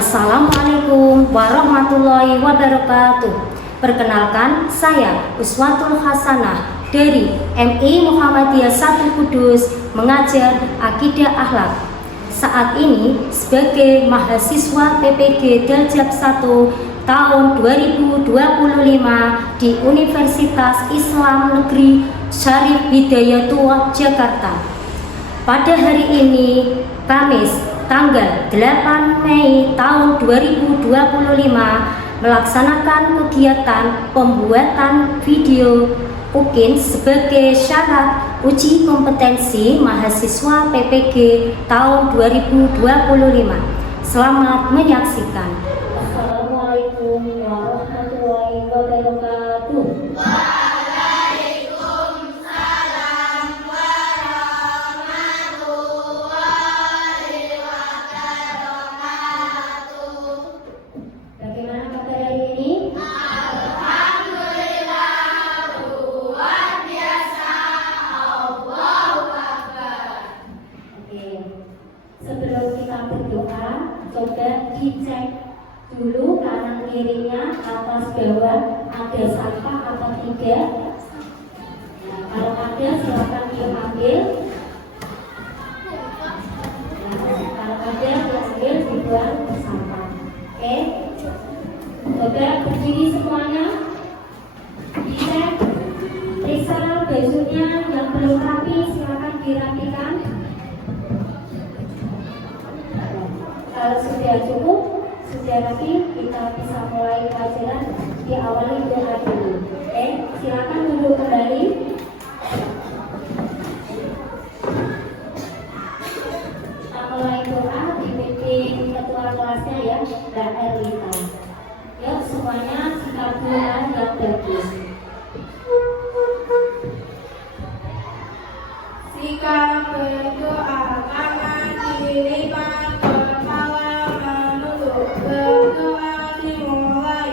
Assalamualaikum warahmatullahi wabarakatuh. Perkenalkan, saya Uswatul Hasanah dari MI Muhammadiyah 1 Kudus mengajar Akidah Akhlak. Saat ini sebagai mahasiswa PPG Darjat 1 tahun 2025 di Universitas Islam Negeri Syarif Hidayatullah Jakarta. Pada hari ini, Kamis, tanggal 8 Mei tahun 2025 melaksanakan kegiatan pembuatan video UKIN sebagai syarat uji kompetensi mahasiswa PPG tahun 2025. Selamat menyaksikan. Assalamualaikum warahmatullahi wabarakatuh. Sebelum kita berdoa, coba dicek dulu kanan kirinya, atas bawah ada sampah atau tidak. Nah, kalau ada silakan diambil. Kalau ada diambil, dibuang ke sampah. Oke? Coba berdiri semuanya. Dicek, periksa bajunya yang belum rapi, silakan dirapikan. Kalau sudah cukup, sudah rapi, kita bisa mulai pelajaran. Diawali doa dulu. Silakan duduk kembali. Kita mulai doa, dipimpin ketua kelasnya ya, Mbak Erlita. Yuk semuanya sikap doa yang bagus. Sikap berdoa karena dilipat. Berdoa dimulai.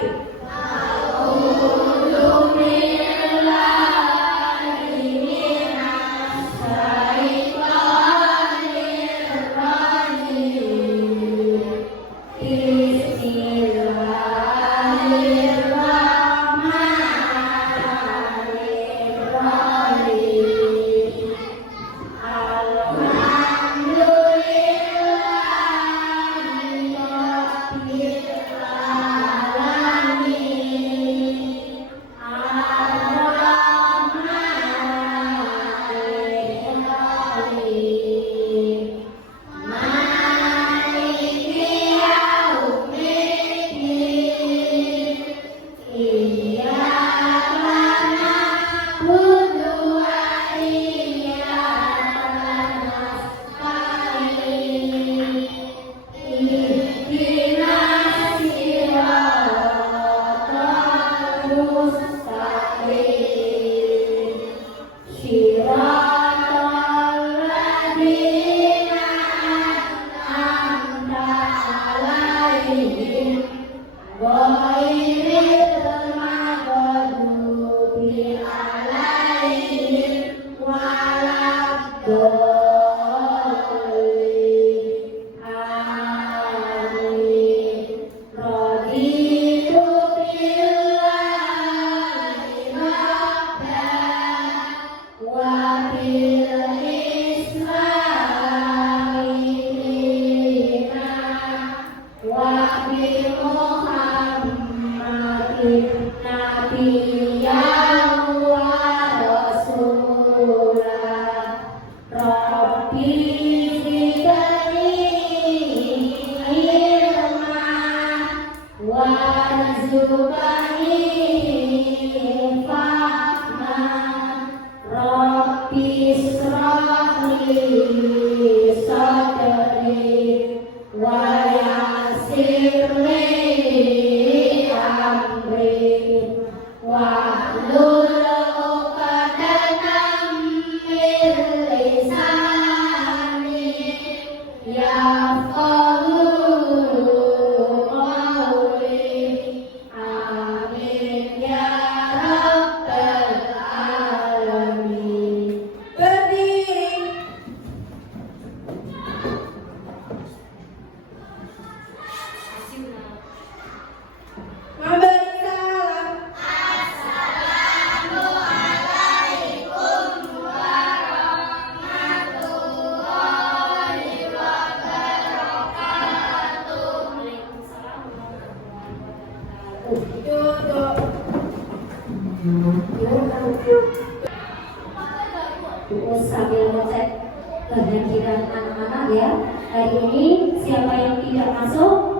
kehadiran anak-anak ya. Hari ini siapa yang tidak masuk?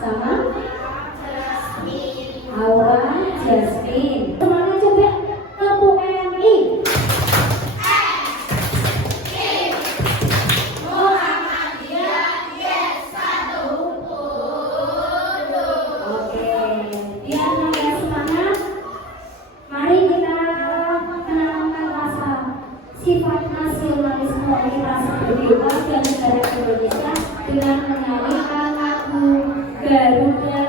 Sama Aura, Jasmine. Semuanya coba tepuk MI. Oke, biar nambah semangat. Mari kita menanamkan rasa sifat nasionalisme kita sebagai warga negara Indonesia dengan menyanyikan lagu Garuda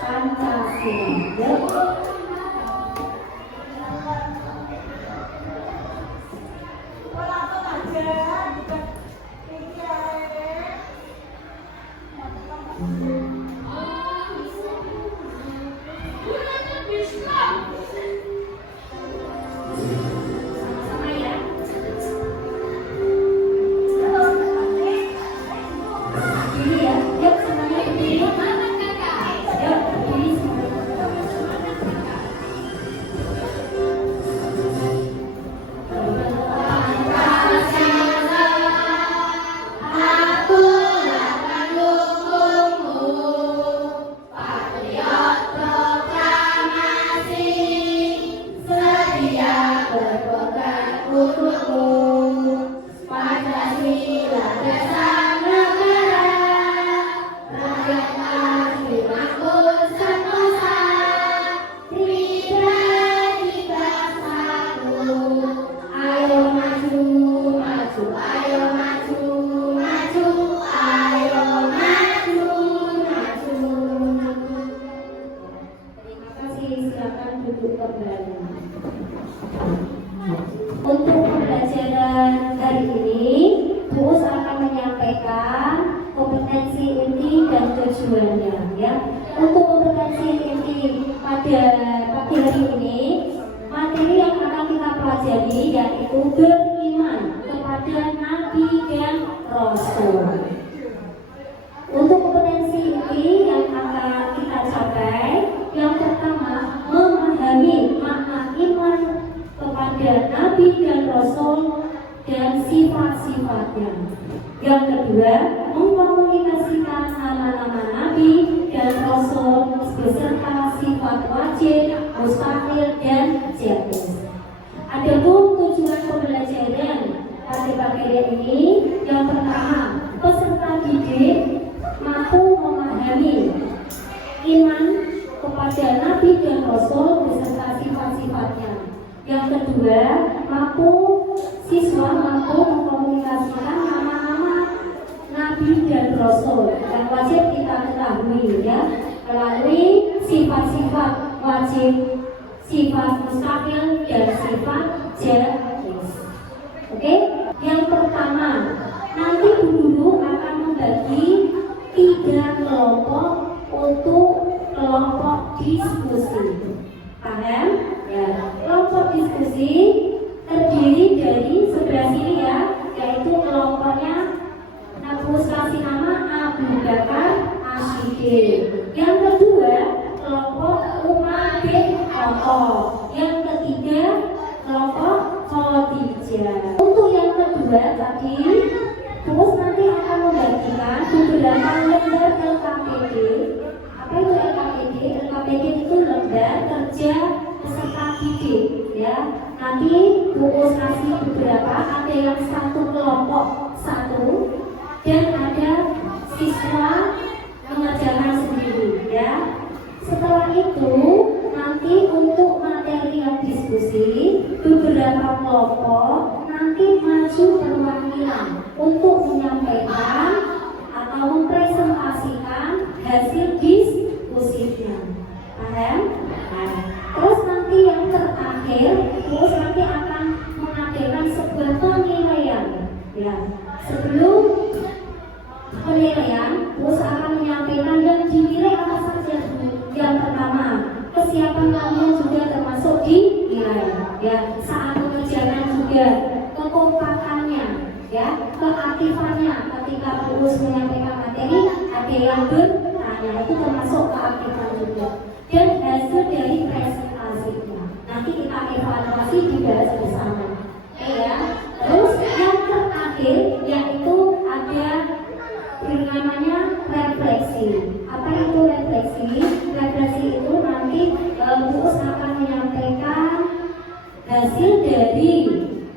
Pancasila. Untuk pembelajaran hari ini, Bus akan menyampaikan kompetensi inti dan tujuannya ya. Untuk kompetensi inti pada pagi hari ini, materi yang akan kita pelajari yaitu beriman kepada Nabi dan Rasul. Untuk kompetensi inti yang akan kita capai, yang pertama memahami makna iman kepada Nabi dan Rasul dan sifat-sifatnya. Yang kedua, mengkomunikasikan nama-nama Nabi dan Rasul beserta sifat wajib, mustahil, dan jaiz. Adapun tujuan pembelajaran pada pagi ini, yang pertama, peserta didik mampu memahami iman kepada Nabi dan Rasul beserta sifat-sifatnya. Yang kedua, siswa mampu mengkomunikasikan nama-nama Nabi dan Rasul yang wajib kita ketahui ya, melalui sifat-sifat wajib, sifat mustahil, dan sifat jaiz. Oke, yang pertama, nanti guru akan membagi 3 kelompok untuk kelompok diskusi. Paham? Ya, kelompok diskusi terdiri dari sebelah sini ya, yaitu kelompoknya Nafus kasih nama Abu Bakar Asyidin. Yang kedua, kelompok Umar bin Khattab. Yang ketiga, kelompok Khadijah. Untuk yang kedua tadi, terus nanti akan membagikan beberapa lembar LKPD. Apa itu LKPD? LKPD itu lembar kerja peserta didik ya. Nanti Bungkus kasih beberapa, ada yang satu kelompok satu dan ada siswa mengerjakan sendiri ya. Setelah itu nanti untuk materi yang diskusi, beberapa kelompok nanti maju perwakilan untuk menyampaikan atau mempresentasikan hasil diskusinya. Paham? Nah, terus nanti yang terakhir, terus nanti akan mengadakan sebuah penilaian. Ya, sebelum penilaian, terus akan menyampaikan yang dinilai apa saja. Yang pertama, kesiapan kamu juga termasuk dinilai. Ya, saat mengerjakan juga kekompakannya, ya, keaktifannya ketika terus menyampaikan materi, ada yang bertanya, itu termasuk keaktifan juga. Dan hasil dari presentasinya. nanti kita evaluasi dibahas bersama. Oke ya. Terus yang terakhir yaitu ada yang namanya refleksi. Apa itu refleksi? Refleksi itu nanti Uus akan menyampaikan hasil dari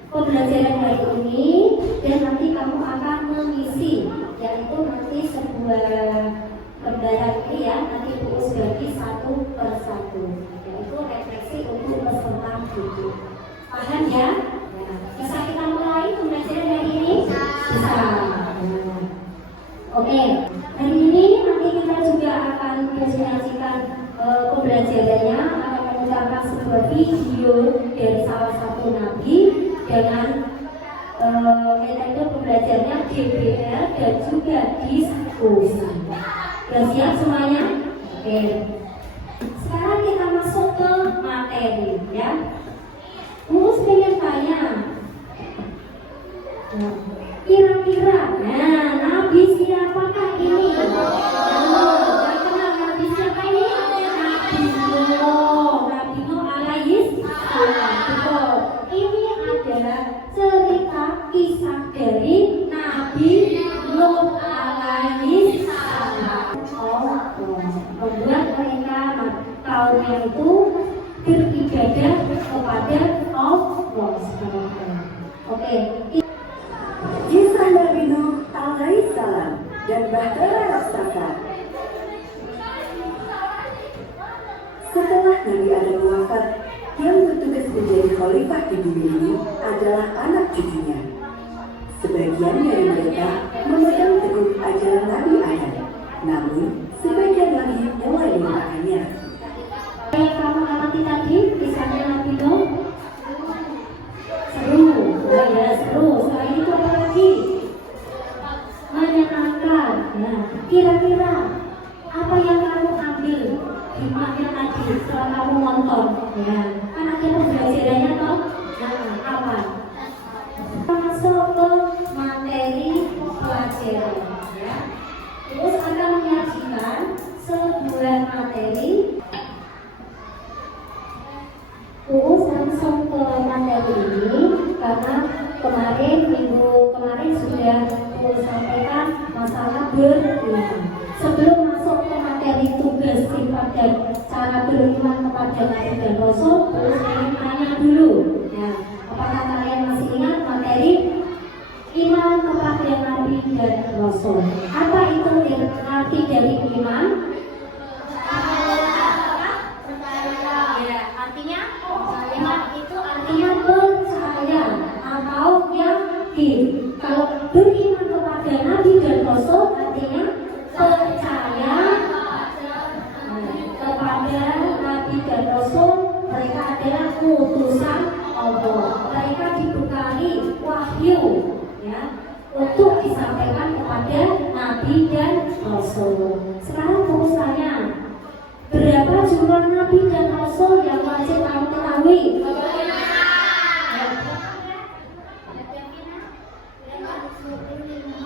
pembelajaran hari ini dan nanti kamu akan mengisi, yaitu nanti sebuah gambaran ini ya, nanti Uus bagi satu per satu, yaitu refleksi untuk peserta didik. Paham ya? Bisa kita mulai pembelajaran hari ini? Bisa. Oke, hari ini nanti kita juga akan menyaksikan pembelajarannya, akan mengucapkan sebuah video dari salah satu nabi dengan metode pembelajarannya GBR dan juga diskusi. Sudah siap semuanya? Oke. Sekarang kita masuk ke materi ya. Uus pengen tanya. Kira-kira, nabi siapakah ini? Yang kenal nabi siapa ini? Nabi Nuh alaihi salam. Ini adalah cerita kisah dari Nabi Nuh alaihi salam. Membuat mereka kaumnya itu beribadah kepada Allah. Oke. Kisah Nabi Nuh alaihi salam dan bahtera raksasa. Setelah Nabi Adam wafat, yang bertugas menjadi khalifah di bumi ini adalah anak cucunya. Sebagian dari mereka memegang teguh ajaran Nabi Adam, namun sebagian lagi mulai melupakannya. Kamu amati tadi kisahnya Nabi Nuh? Seru, ya seru. Selain itu apa lagi? Menyenangkan. Nah, kira-kira apa yang kamu ambil hikmahnya tadi setelah kamu nonton? Ya, kan ada pembelajarannya toh? Nah, apa? Masuk ke materi pelajaran. Ya. Terus akan menyajikan sebuah materi. Uus langsung ke materi ini karena minggu kemarin sudah sampaikan masalah beriman. Sebelum masuk ke materi tugas sifat dan cara beriman kepada Nabi dan Rasul, terus ingin tanya dulu. Ya, apakah kalian masih ingat materi iman kepada Nabi dan Rasul? Apa itu arti dari iman? Artinya iman itu artinya percaya atau yakin. Kalau beriman kepada Nabi dan Rasul artinya percaya kepada Nabi dan Rasul. Mereka adalah utusan Allah. Mereka dibekali wahyu ya, untuk disampaikan kepada Nabi dan Rasul. Sekarang fokus tanya, berapa jumlah Nabi dan Rasul yang wajib kamu ketahui?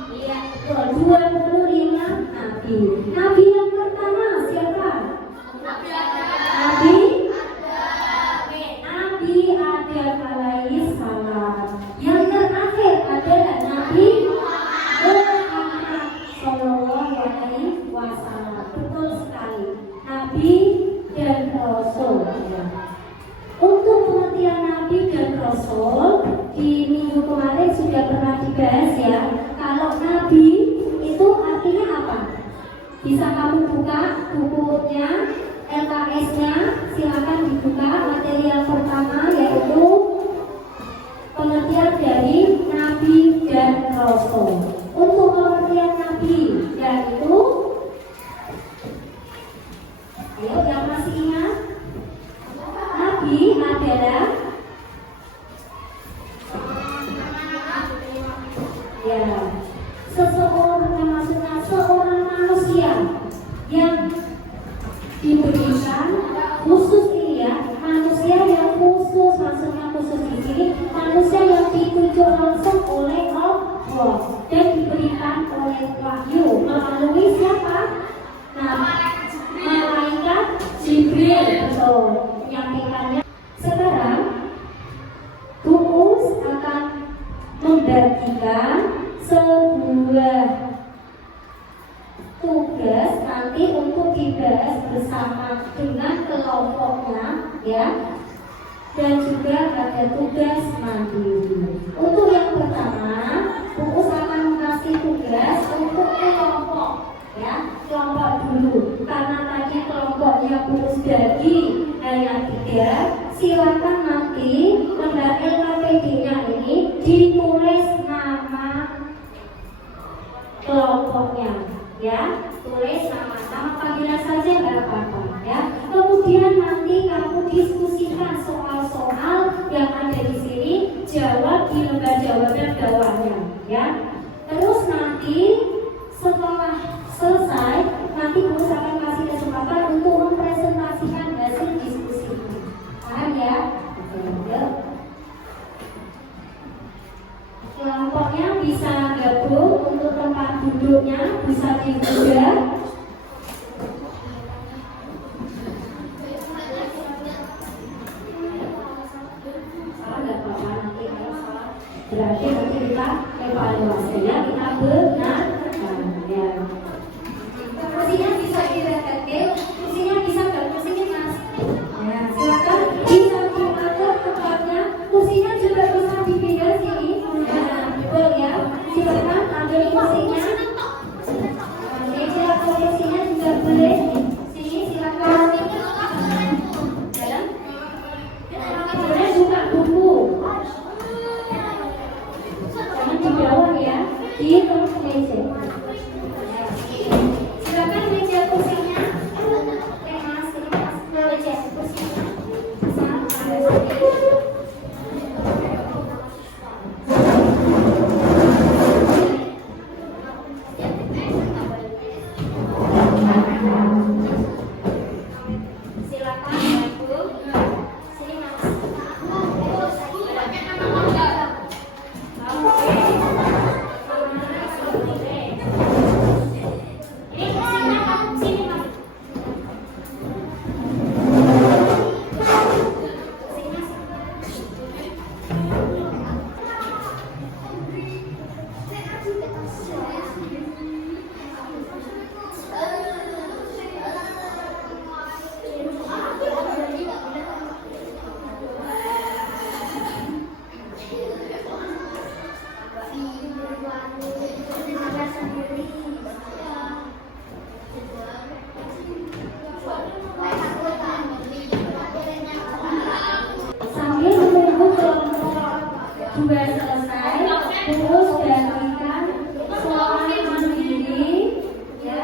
Iya, 25 Nabi. Nabi yang pertama siapa? Nabi Adam alaihi salam. Yang terakhir adalah Nabi Muhammad sallallahu alaihi wasallam. Betul sekali. Nabi dan Rasul. Untuk pengertian Nabi dan Rasul di minggu kemarin sudah pernah dibahas ya. Kalau Nabi itu artinya apa? Bisa kamu buka bukunya, LKS-nya, silakan dibuka. Materi yang pertama yaitu pengertian dari Nabi dan Rasul. Untuk pengertian Nabi yaitu, ayo yang masih ingat, Nabi adalah ya seseorang, maksudnya seorang manusia yang diberikan khusus ini ya, manusia yang khusus, maksudnya khusus di sini manusia yang ditunjuk langsung oleh Allah dan diberikan oleh wahyu melalui siapa? Nah, malaikat Jibril. Betul, menyampaikannya. Sekarang ada tugas mandiri. Untuk yang pertama, Pupus akan mengasih tugas untuk kelompok, ya, kelompok dulu. Karena tadi kelompoknya Pupus bagi hanya 3, silakan nanti lembar LKPD-nya ini ditulis nama kelompoknya, ya, tulis nama panggilan saja nggak apa-apa, ya. Kemudian nanti kamu diskusikan soal-soal yang ada di sini, jawab di lembar jawaban bawahnya, ya. Terus nanti setelah selesai, nanti Pupus akan kasih kesempatan untuk mempresentasikan hasil diskusi. Paham ya? Oke. Kelompoknya bisa gabung, untuk tempat duduknya bisa dibuka. Salah nggak apa-apa, nanti kalau salah berarti nanti kita evaluasi, ya, kita benarkan, ya. Kursinya bisa direpet, kursinya bisa nggak kursinya mas? Ya, silakan bisa diatur tempatnya, kursinya juga bisa dipindah sini. Betul ya, silakan ambil kursinya. Silakan kursinya juga boleh. Sini silakan. Dalam. Boleh buka buku. Jangan di bawah ya, di tengah meja. Silakan meja kursinya. Mas, meja kursinya. Sambil menunggu kelompok 2 selesai, Pupus bagikan soal mandiri, ya.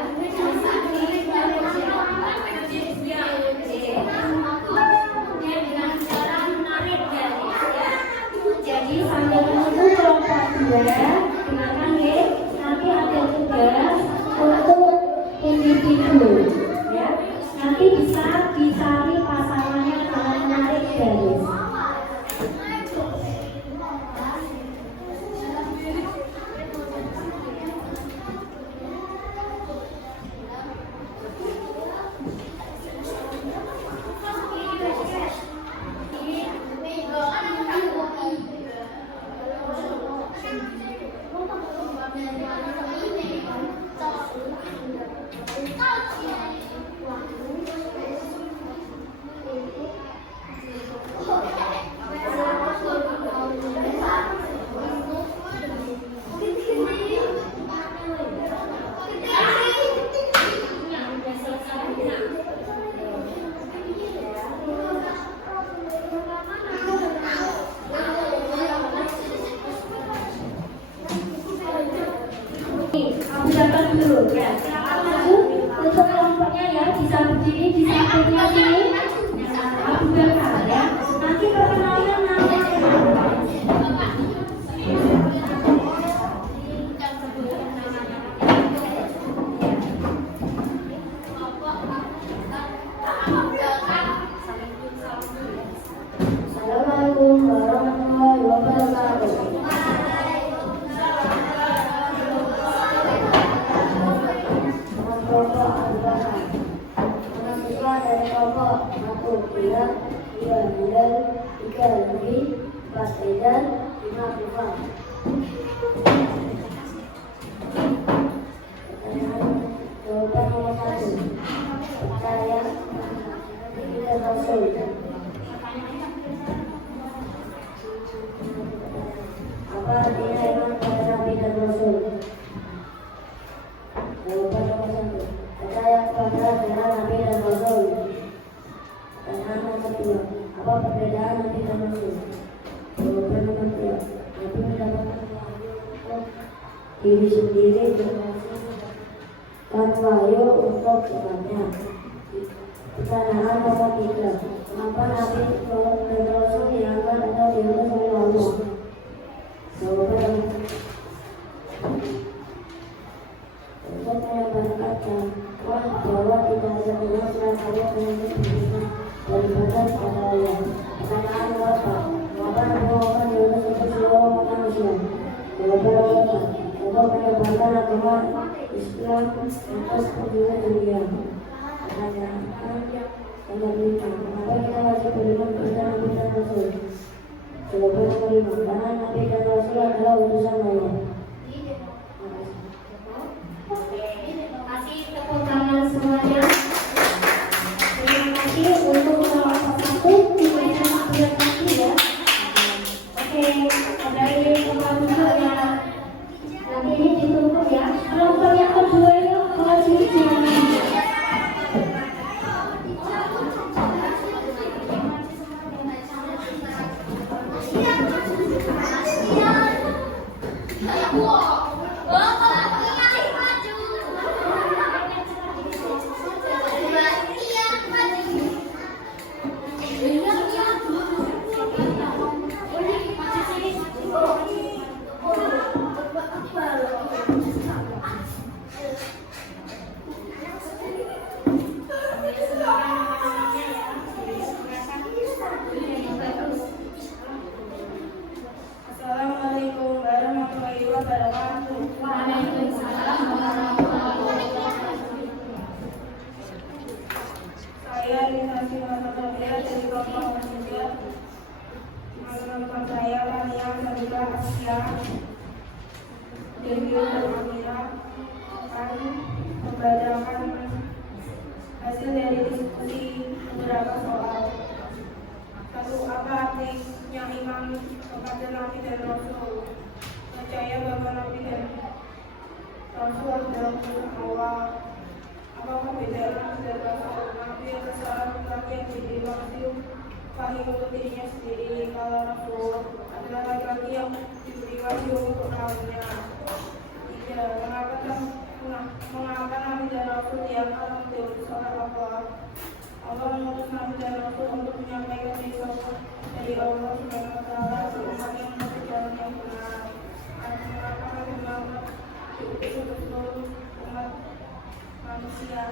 Jadi sambil menunggu kelompok 2, gunakan ya, nanti ada tugas untuk individu, ya. Nanti bisa dicari pasangannya dengan menarik garis. Silakan dulu, ya. Silakan maju untuk kelompoknya, ya. Bisa berdiri di sampingnya sini. Abu Bakar, ya. Nanti perkenalkan namanya. Assalamualaikum warahmatullahi wabarakatuh. Dari kelompok 1 Bila, 2 Bilal, 3 Ludi, 4 Edan, 5 Tufan. Jawaban nomor 1, percaya tidak rasul. Apa artinya iman kepada Nabi dan Rasul? Jawaban nomor 1, percaya kepada ajaran Nabi dan Rasul. Pertanyaan nomor 2, apa perbedaan Nabi dan Rasul? Jawaban nomor 2, Nabi mendapatkan wahyu untuk diri sendiri dan wahyu untuk umatnya. Pertanyaan nomor 3, kenapa Nabi dan Rasul diangkat atau diutus oleh Allah? Jawaban untuk menyebarkan dakwah bahwa tidak ada Tuhan selain Allah dengan beriman beribadah kepada Allah. Pertanyaan nomor 4, kenapa Nabi Muhammad diutus untuk seluruh umat manusia? Jawaban nomor 4, untuk menyebarkan agama Islam atas penjuru dunia. Pertanyaan nomor 5, kenapa kita wajib beriman kepada Nabi dan Rasul? Jawaban nomor 5, karena Nabi dan Rasul adalah utusan Allah. Terima kasih, tepuk tangan semuanya. Terima kasih untuk kelompok 1, timnya sudah kasih ya. Oke, dari kelompok 2 ya. Nanti ini ditutup ya. Kelompok yang kedua yuk, kalau sini jangan. Assalamualaikum warahmatullahi wabarakatuh. Waalaikumsalam warahmatullahi wabarakatuh. Saya Rinasi Masakabia dari kelompok 3. Nama saya Lania Sabila Asia dari Alhamdulillah akan membacakan hasil dari diskusi beberapa soal. Satu, apa artinya iman kepada Nabi dan Rasul? Percaya bahwa Nabi dan Rasul adalah utusan Allah. Apa perbedaan Nabi dan Rasul? Nabi adalah seorang laki yang diberi wahyu untuk dirinya sendiri, kalau Rasul adalah laki-laki yang diberi wahyu untuk kaumnya. 3. Mengapa Nabi dan Rasul diangkat atau diutus oleh Allah? Allah mengutus Nabi dan Rasul untuk menyampaikan risalah dari Allah Subhanahu wa Ta'ala ke umat yang menuju jalan yang benar. Mengapa Nabi Muhammad diutus untuk seluruh umat manusia?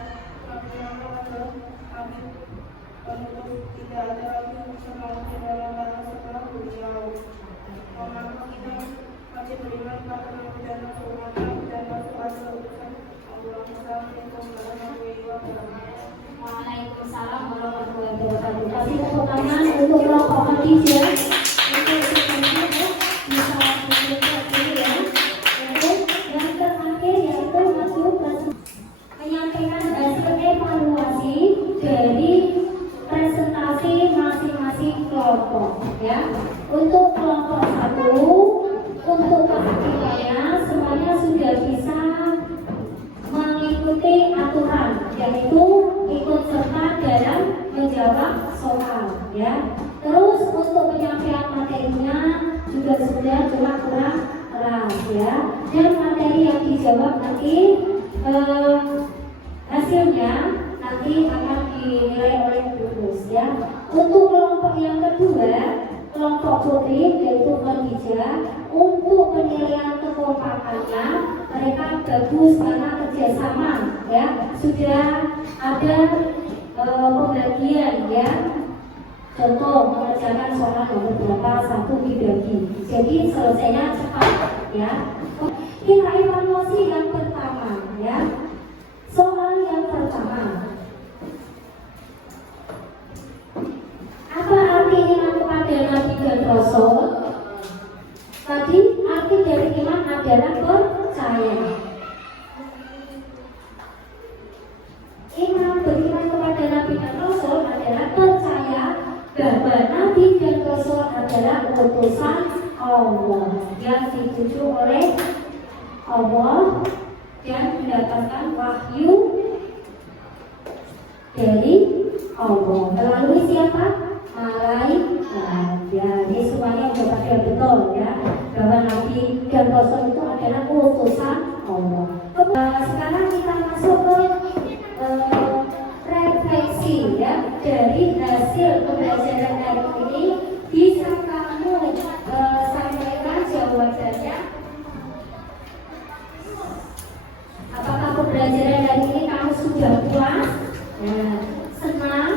Nabi Muhammad adalah Nabi penutup, tidak ada lagi utusan manusia dalam barang setelah beliau. Mengapa kita masih beriman kepada Nabi dan Rasul? Nabi dan Rasul adalah utusan Allah. Assalamualaikum warahmatullahi wabarakatuh. Waalaikumsalam warahmatullahi wabarakatuh. Kasih tepuk tangan untuk kelompok 3 untuk semuanya bisa duduk dulu ya. Untuk yang terakhir yaitu masuk ke menyampaikan hasil evaluasi dari presentasi masing-masing kelompok ya. Untuk kelompok 1, untuk keaktifnya semuanya sudah bisa mengikuti aturan, yaitu ikut serta dalam menjawab soal ya. Terus untuk penyampaian materinya juga sudah kurang keras ya. Dan materi yang dijawab nanti hasilnya nanti akan dinilai oleh gugus ya. Untuk kelompok yang kedua, kelompok putri yaitu Khadijah, untuk penilaian kekompakannya mereka bagus karena kerjasama ya. Sudah ada pembagian ya. Contoh mengerjakan soal nomor berapa, 1 dibagi, jadi selesainya cepat ya. Kita evaluasi yang pertama ya. Soal yang pertama, apa arti iman kepada Nabi dan Rasul? Tadi arti dari iman adalah percaya. Beriman kepada Nabi dan Rasul adalah percaya bahwa Nabi dan Rasul adalah utusan Allah, yang dituju oleh Allah dan mendapatkan wahyu dari Allah melalui siapa? Malaikat. Ya, ini semuanya sudah pada betul ya, bahwa Nabi dan Rasul itu adalah utusan Allah. Sekarang kita masuk ke refleksi ya dari hasil pembelajaran hari ini. Bisa kamu sampaikan jawabannya? Apakah pembelajaran hari ini kamu sudah puas? Nah, senang?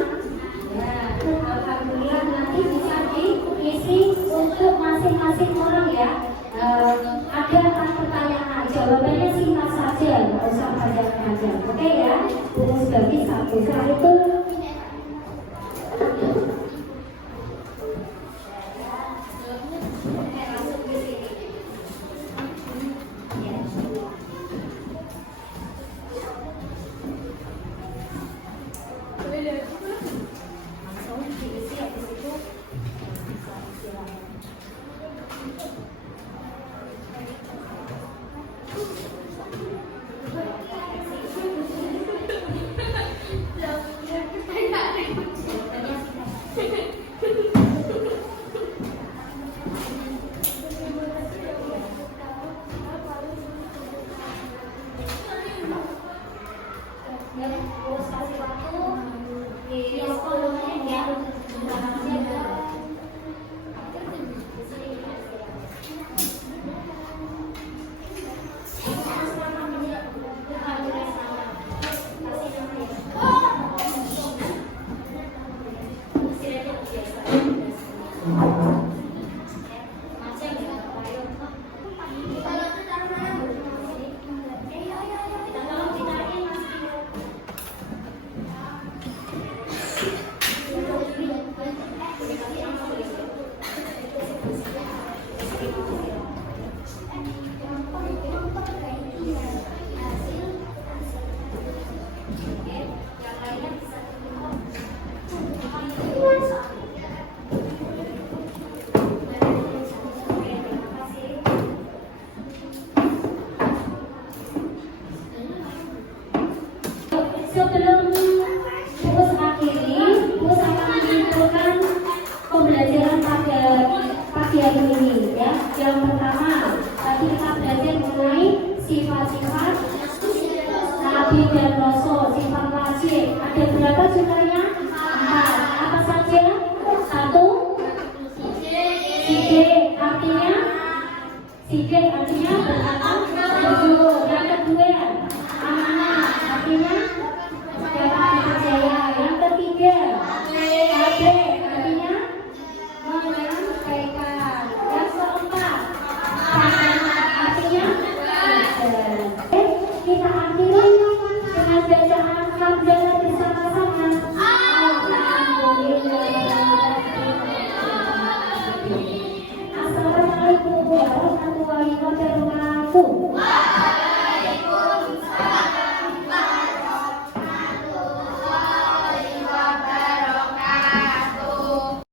Ya, alhamdulillah, nanti bisa diisi untuk masing-masing orang ya. Ada pertanyaan, jawabannya singkat saja, nggak usah panjang-panjang. Oke ya, rumus bagi satu. Setelah itu sebelum Bus akhiri, Bus akan menyimpulkan pembelajaran pada pagi hari ini ya. Yang pertama, tadi kita belajar mengenai sifat-sifat Nabi dan Rasul, sifat wajib. Ada berapa jumlahnya? 4. Apa saja? 1. Sidik artinya? Sidik artinya berkata jujur. Yang kedua, amanah artinya dapat dipercaya. Yang ketiga, adil artinya menyampaikan. Yang keempat, sabar artinya sabar. Kita akhiri dengan bacaan hamdalah bersama-sama. Alhamdulillah. Assalamualaikum warahmatullahi wabarakatuh.